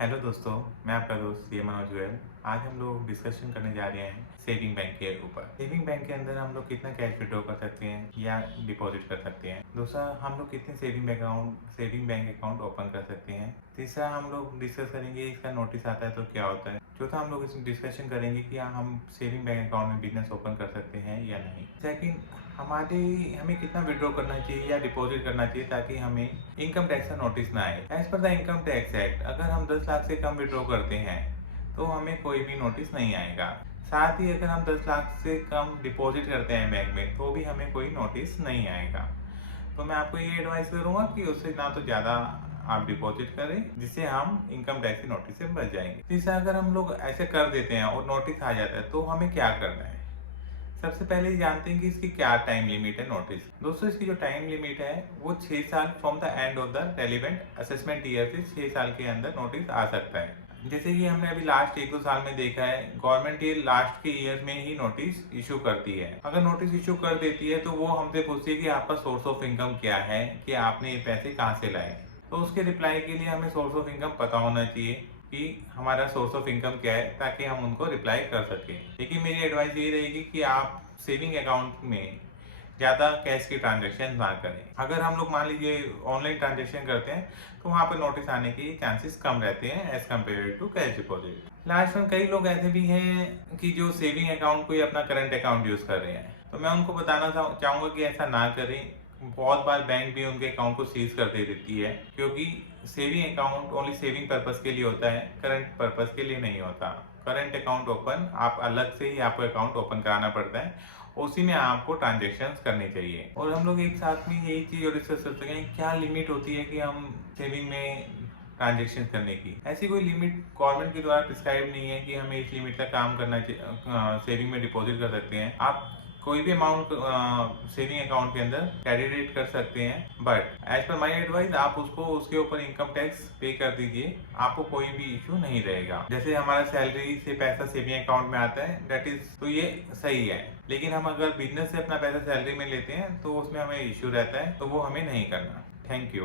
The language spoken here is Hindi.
हेलो दोस्तों, मैं आपका दोस्त ये मनोज गोयल। आज हम लोग डिस्कशन करने जा रहे हैं सेविंग बैंक के ऊपर। सेविंग बैंक के अंदर हम लोग कितना कैश विड्रॉ कर सकते हैं या डिपॉजिट कर सकते हैं। दूसरा, हम लोग कितने सेविंग बैंक अकाउंट ओपन कर सकते हैं। तीसरा, हम लोग डिस्कस करेंगे इसका नोटिस आता है तो क्या होता है। चौथा, हम लोग इस डिस्कशन करेंगे कि हम सेविंग बैंक अकाउंट में बिजनेस ओपन कर सकते हैं या नहीं। सेकंड, हमें कितना विड्रॉ करना चाहिए या डिपॉजिट करना चाहिए ताकि हमें इनकम टैक्स का नोटिस ना आए। As per the income tax act, अगर हम 10 लाख से कम विड्रॉ करते हैं तो हमें कोई भी नोटिस नहीं आएगा। साथ ही अगर हम 10 लाख से कम डिपॉजिट करते हैं बैंक में तो भी हमें कोई नोटिस नहीं आएगा। तो मैं आपको ये एडवाइस करूंगा कि उससे ना तो ज़्यादा आप डिपॉजिट करें जिससे हम इनकम टैक्स के नोटिस से बच जाएंगे। तीसरा, अगर हम लोग ऐसे कर देते हैं और नोटिस आ जाता है तो हमें क्या करना है। सबसे पहले ये जानते हैं कि इसकी क्या टाइम लिमिट है। नोटिस दोस्तों, इसकी जो टाइम लिमिट है वो 6 साल from the end of the relevant assessment year से 6 साल के अंदर नोटिस आ सकता है। जैसे कि हमने अभी लास्ट 1-2 साल में देखा है, गवर्नमेंट ये लास्ट के ईयर में ही नोटिस इशू करती है। अगर नोटिस इशू कर देती है तो वो हमसे पूछती है कि आपका सोर्स ऑफ इनकम क्या है, कि आपने ये पैसे कहाँ से लाए। तो उसके रिप्लाई के लिए हमें सोर्स ऑफ इनकम पता होना चाहिए कि हमारा सोर्स ऑफ इनकम क्या है, ताकि हम उनको रिप्लाई कर सकें। लेकिन मेरी एडवाइस ये रहेगी कि आप सेविंग अकाउंट में ज़्यादा कैश की ट्रांजेक्शन ना करें। अगर हम लोग मान लीजिए ऑनलाइन ट्रांजेक्शन करते हैं तो वहाँ पर नोटिस आने के चांसेस कम रहते हैं as compare to cash deposit. Last में कई लोग ऐसे भी हैं कि जो सेविंग अकाउंट को ही अपना करंट अकाउंट यूज़ कर रहे हैं, तो मैं उनको बताना चाहूँगा कि ऐसा ना करें। बहुत बार बैंक भी उनके अकाउंट को सीज कर दे देती है, क्योंकि saving account only saving purpose के लिए होता है, करंट पर्पस के लिए नहीं होता। करंट अकाउंट ओपन आप अलग से ही आपको अकाउंट ओपन कराना पड़ता है, उसी में आपको ट्रांजेक्शन्स करनी चाहिए। और हम लोग एक साथ में यही चीज़ और डिस्कस कर सकते हैं क्या लिमिट होती है कि हम सेविंग में ट्रांजेक्शन करने की। ऐसी कोई लिमिट गवर्नमेंट के द्वारा प्रिस्क्राइब नहीं है कि हमें इस लिमिट तक काम करना चाहिए, सेविंग में डिपॉजिट कर सकते हैं। आप कोई भी अमाउंट सेविंग अकाउंट के अंदर क्रेडिट कर सकते हैं, but as per my advice आप उसको उसके ऊपर इनकम टैक्स पे कर दीजिए, आपको कोई भी इशू नहीं रहेगा। जैसे हमारा सैलरी से पैसा सेविंग अकाउंट में आता है, दैट इज तो ये सही है। लेकिन हम अगर बिजनेस से अपना पैसा सैलरी में लेते हैं तो उसमें हमें इशू रहता है, तो वो हमें नहीं करना। Thank you.